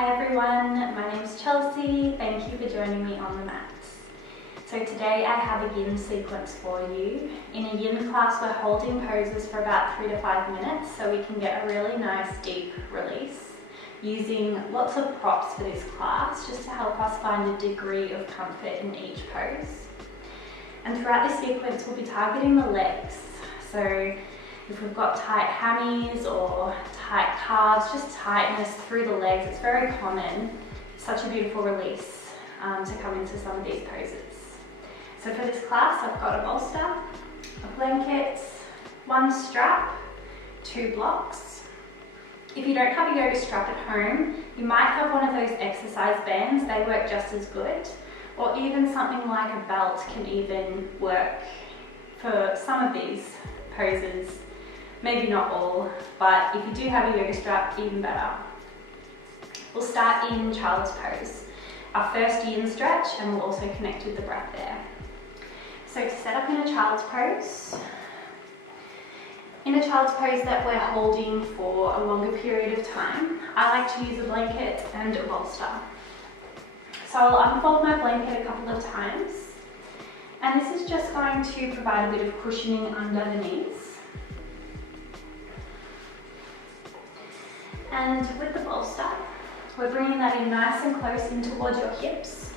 Hi everyone, my name is Chelsea. Thank you for joining me on the mats. So today I have a Yin sequence for you. In a Yin class we're holding poses for about 3 to 5 minutes so we can get a really nice deep release, using lots of props for this class just to help us find a degree of comfort in each pose. And throughout this sequence we'll be targeting the legs. So if we've got tight hammies or tight calves, just tightness through the legs, it's very common. Such a beautiful release to come into some of these poses. So for this class, I've got a bolster, a blanket, one strap, 2 blocks. If you don't have a yoga strap at home, you might have one of those exercise bands. They work just as good. Or even something like a belt can even work for some of these poses. Maybe not all, but if you do have a yoga strap, even better. We'll start in child's pose, our first Yin stretch, and we'll also connect with the breath there. So to set up in a child's pose that we're holding for a longer period of time, I like to use a blanket and a bolster. So I'll unfold my blanket a couple of times, and this is just going to provide a bit of cushioning under the knees. And with the bolster, we're bringing that in nice and close in towards your hips.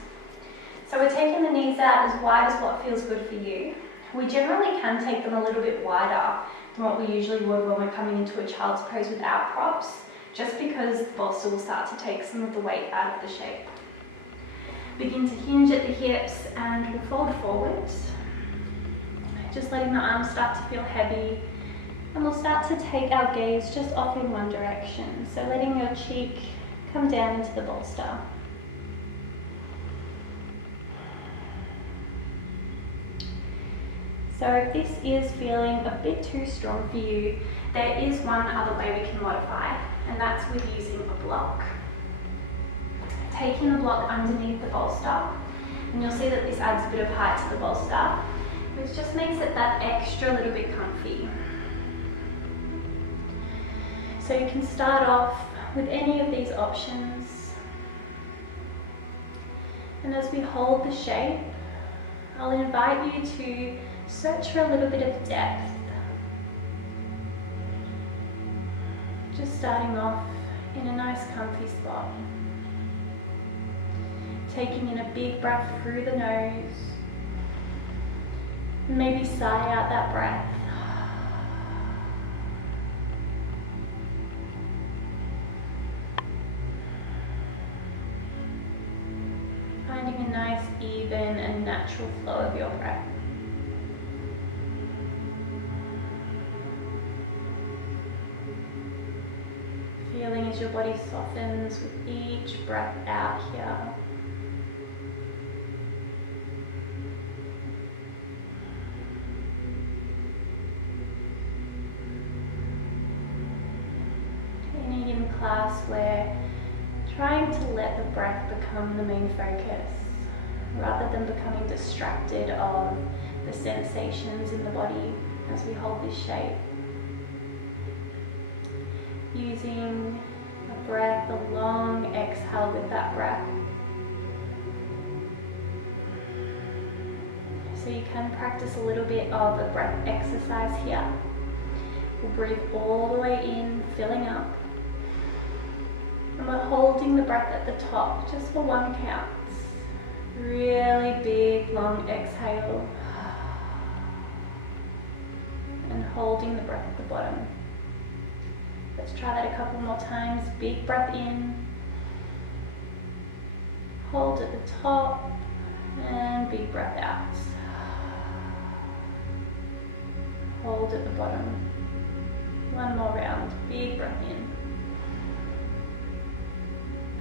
So we're taking the knees out as wide as what feels good for you. We generally can take them a little bit wider than what we usually would when we're coming into a child's pose without props, just because the bolster will start to take some of the weight out of the shape. Begin to hinge at the hips and we'll fold forward, just letting the arms start to feel heavy. And we'll start to take our gaze just off in one direction. So letting your cheek come down into the bolster. So if this is feeling a bit too strong for you, there is one other way we can modify, and that's with using a block. Taking the block underneath the bolster, and you'll see that this adds a bit of height to the bolster, which just makes it that extra little bit comfy. So you can start off with any of these options. And as we hold the shape, I'll invite you to search for a little bit of depth. Just starting off in a nice comfy spot. Taking in a big breath through the nose. Maybe sigh out that breath. Finding a nice, even and natural flow of your breath. Feeling as your body softens with each breath out here. In a Yin class where trying to let the breath become the main focus, rather than becoming distracted of the sensations in the body as we hold this shape. Using a breath, a long exhale with that breath. So you can practice a little bit of a breath exercise here. We'll breathe all the way in, filling up. And we're holding the breath at the top just for 1 count. Really big, long exhale. And holding the breath at the bottom. Let's try that a couple more times. Big breath in. Hold at the top. And big breath out. Hold at the bottom. 1 more round. Big breath in.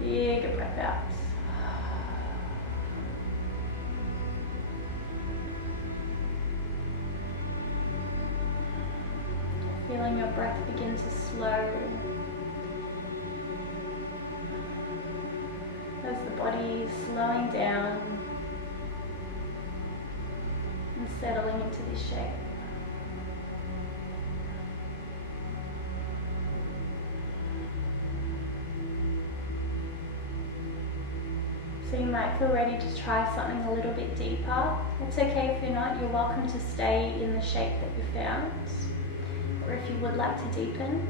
Big breath out. Feeling your breath begin to slow as the body is slowing down and settling into this shape. So you might feel ready to try something a little bit deeper. It's okay if you're not, you're welcome to stay in the shape that you found. Or if you would like to deepen.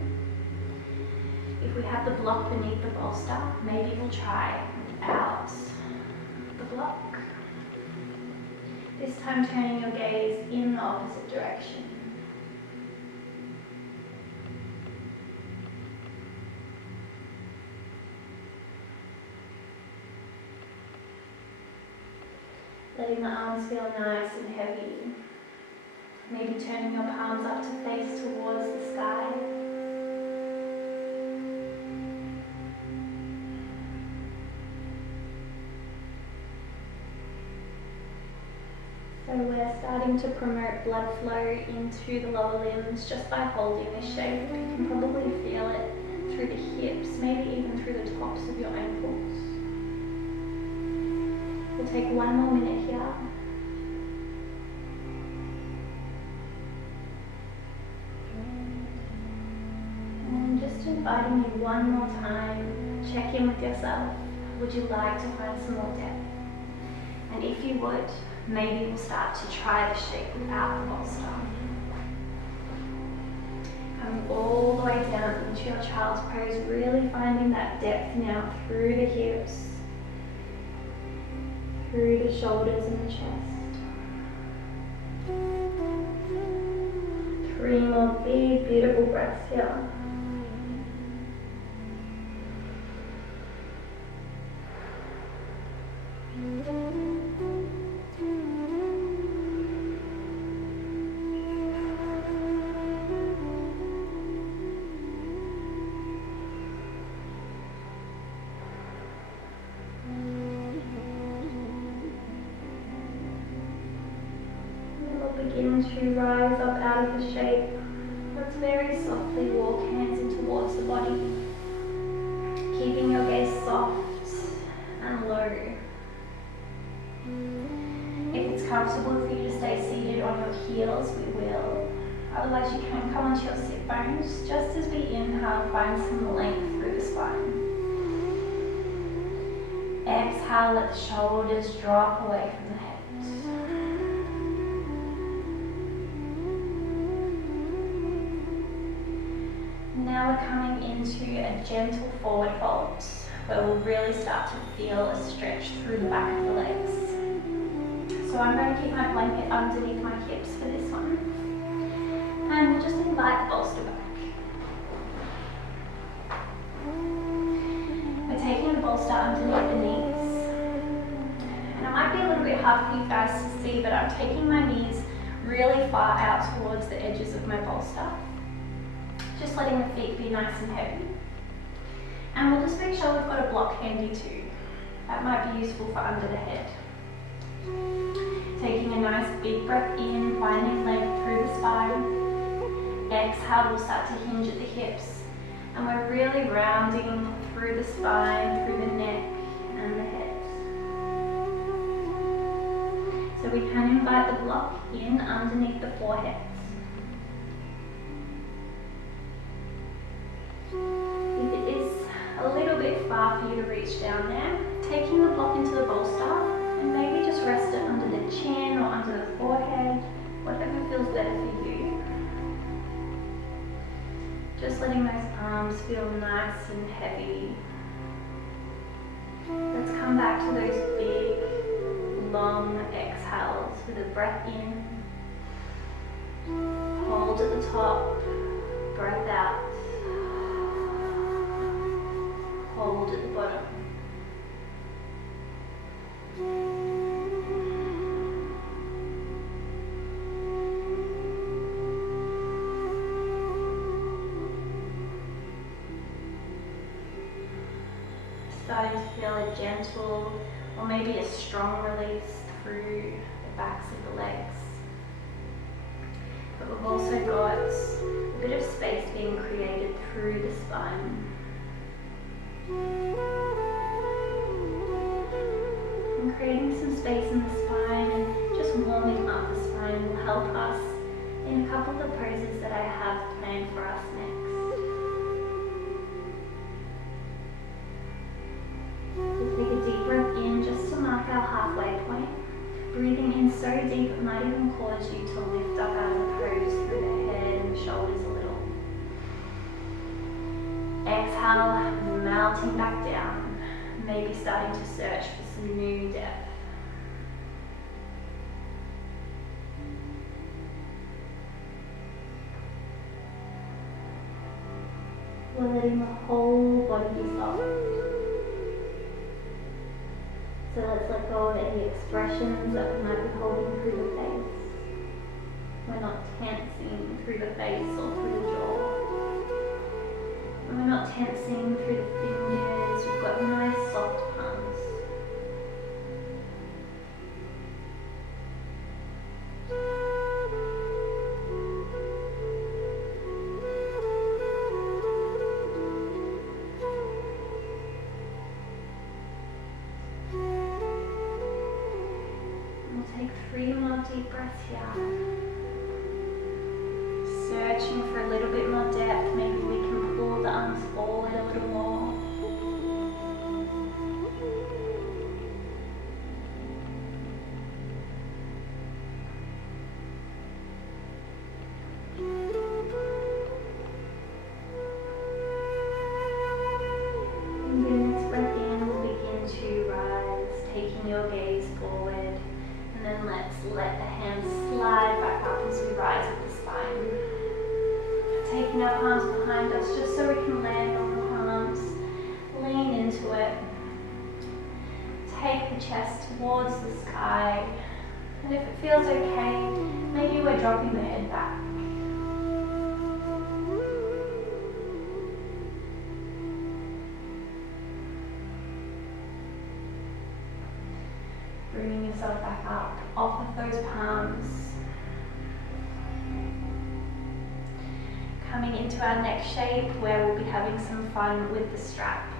If we have the block beneath the bolster, maybe we'll try without the block. This time turning your gaze in the opposite direction. Letting the arms feel nice and heavy. Maybe turning your palms up to face towards the sky. So we're starting to promote blood flow into the lower limbs just by holding this shape. You can probably feel it through the hips, maybe even through the tops of your ankles. We'll take one more minute here. And just inviting you one more time, check in with yourself. Would you like to find some more depth? And if you would, maybe we'll start to try the shape without the bolster. Coming all the way down into your child's pose, really finding that depth now through the hips, through the shoulders and the chest. 3 more big, beautiful breaths here. Begin to rise up out of the shape. Let's very softly walk hands in towards the body, keeping your gaze soft and low. If it's comfortable for you to stay seated on your heels, we will. Otherwise you can come onto your sit bones. Just as we inhale, find some length through the spine. Exhale, let the shoulders drop away from the head. Now we're coming into a gentle forward fold, where we'll really start to feel a stretch through the back of the legs. So I'm going to keep my blanket underneath my hips for this one. And we'll just invite the bolster back. We're taking the bolster underneath the knees. And it might be a little bit hard for you guys to see, but I'm taking my knees really far out towards the edges of my bolster. Just letting the feet be nice and heavy. And we'll just make sure we've got a block handy too. That might be useful for under the head. Taking a nice big breath in, finding length through the spine. Exhale, we'll start to hinge at the hips. And we're really rounding through the spine, through the neck and the head. So we can invite the block in underneath the forehead. If it is a little bit far for you to reach down there, taking the block into the bolster and maybe just rest it under the chin or under the forehead, whatever feels better for you. Just letting those arms feel nice and heavy. Let's come back to those big, long exhales with a breath in. Hold at the top, breath out. Hold at the bottom. Starting to feel a gentle or maybe a strong release through the backs of the legs. But we've also got a bit of space being created through the spine. And creating some space in the spine and just warming up the spine will help us in a couple of poses that I have planned for us next. So take a deep breath in, just Exhale, melting back down. Maybe starting to search for some new depth. We're letting the whole body be soft. So let's let go of any expressions that we might be holding through the face. We're not tensing through the face or through the jaw. And we're not tensing through the fingers. We've got nice soft palms. Take 3 more deep breaths here. Searching for a little bit more depth. Maybe we can pull the arms forward a little more. And then next breath in, we'll begin to rise, taking your gaze forward. And then let's let the hands slide back up as we rise at the spine. Taking our palms behind us just so we can land on the palms. Lean into it. Take the chest towards the sky. And if it feels okay, maybe we're dropping the head back. Bringing yourself back up off of those palms. Coming into our next shape where we'll be having some fun with the strap.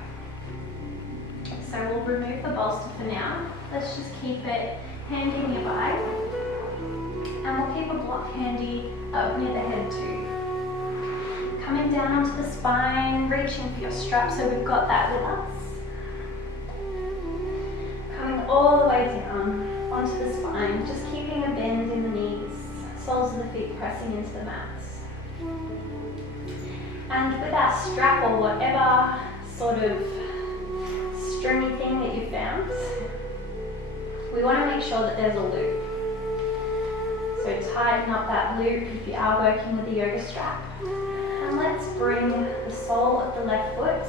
So we'll remove the bolster for now. Let's just keep it handy nearby. And we'll keep a block handy up near the head too. Coming down onto the spine, reaching for your strap so we've got that with us. All the way down onto the spine, just keeping a bend in the knees, soles of the feet pressing into the mats. And with our strap or whatever sort of stringy thing that you found, we want to make sure that there's a loop. So tighten up that loop if you are working with the yoga strap. And let's bring the sole of the left foot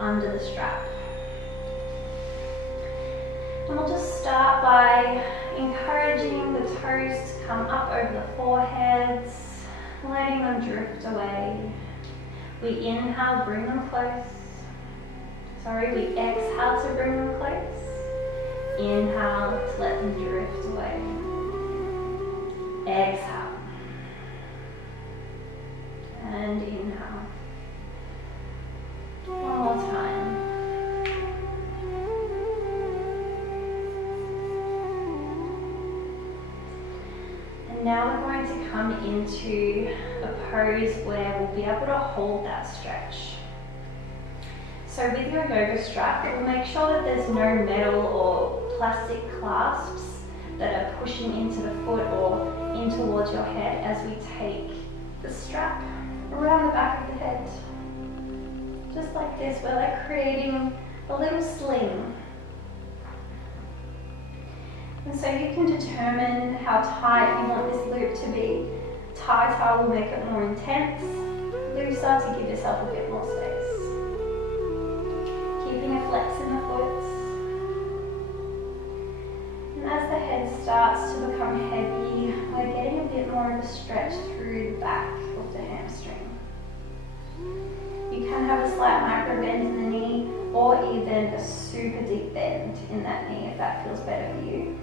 under the strap. And we'll just start by encouraging the toes to come up over the foreheads, letting them drift away. We inhale, bring them close. We exhale to bring them close. Inhale to let them drift away. Exhale. And inhale. One more time. Now we're going to come into a pose where we'll be able to hold that stretch. So with your yoga strap, it will make sure that there's no metal or plastic clasps that are pushing into the foot or in towards your head as we take the strap around the back of the head. Just like this, we're like creating a little sling. And so you can determine how tight you want this loop to be. Tighter will make it more intense. Looser to give yourself a bit more space. Keeping a flex in the foot. And as the head starts to become heavy, we're getting a bit more of a stretch through the back of the hamstring. You can have a slight micro bend in the knee or even a super deep bend in that knee if that feels better for you.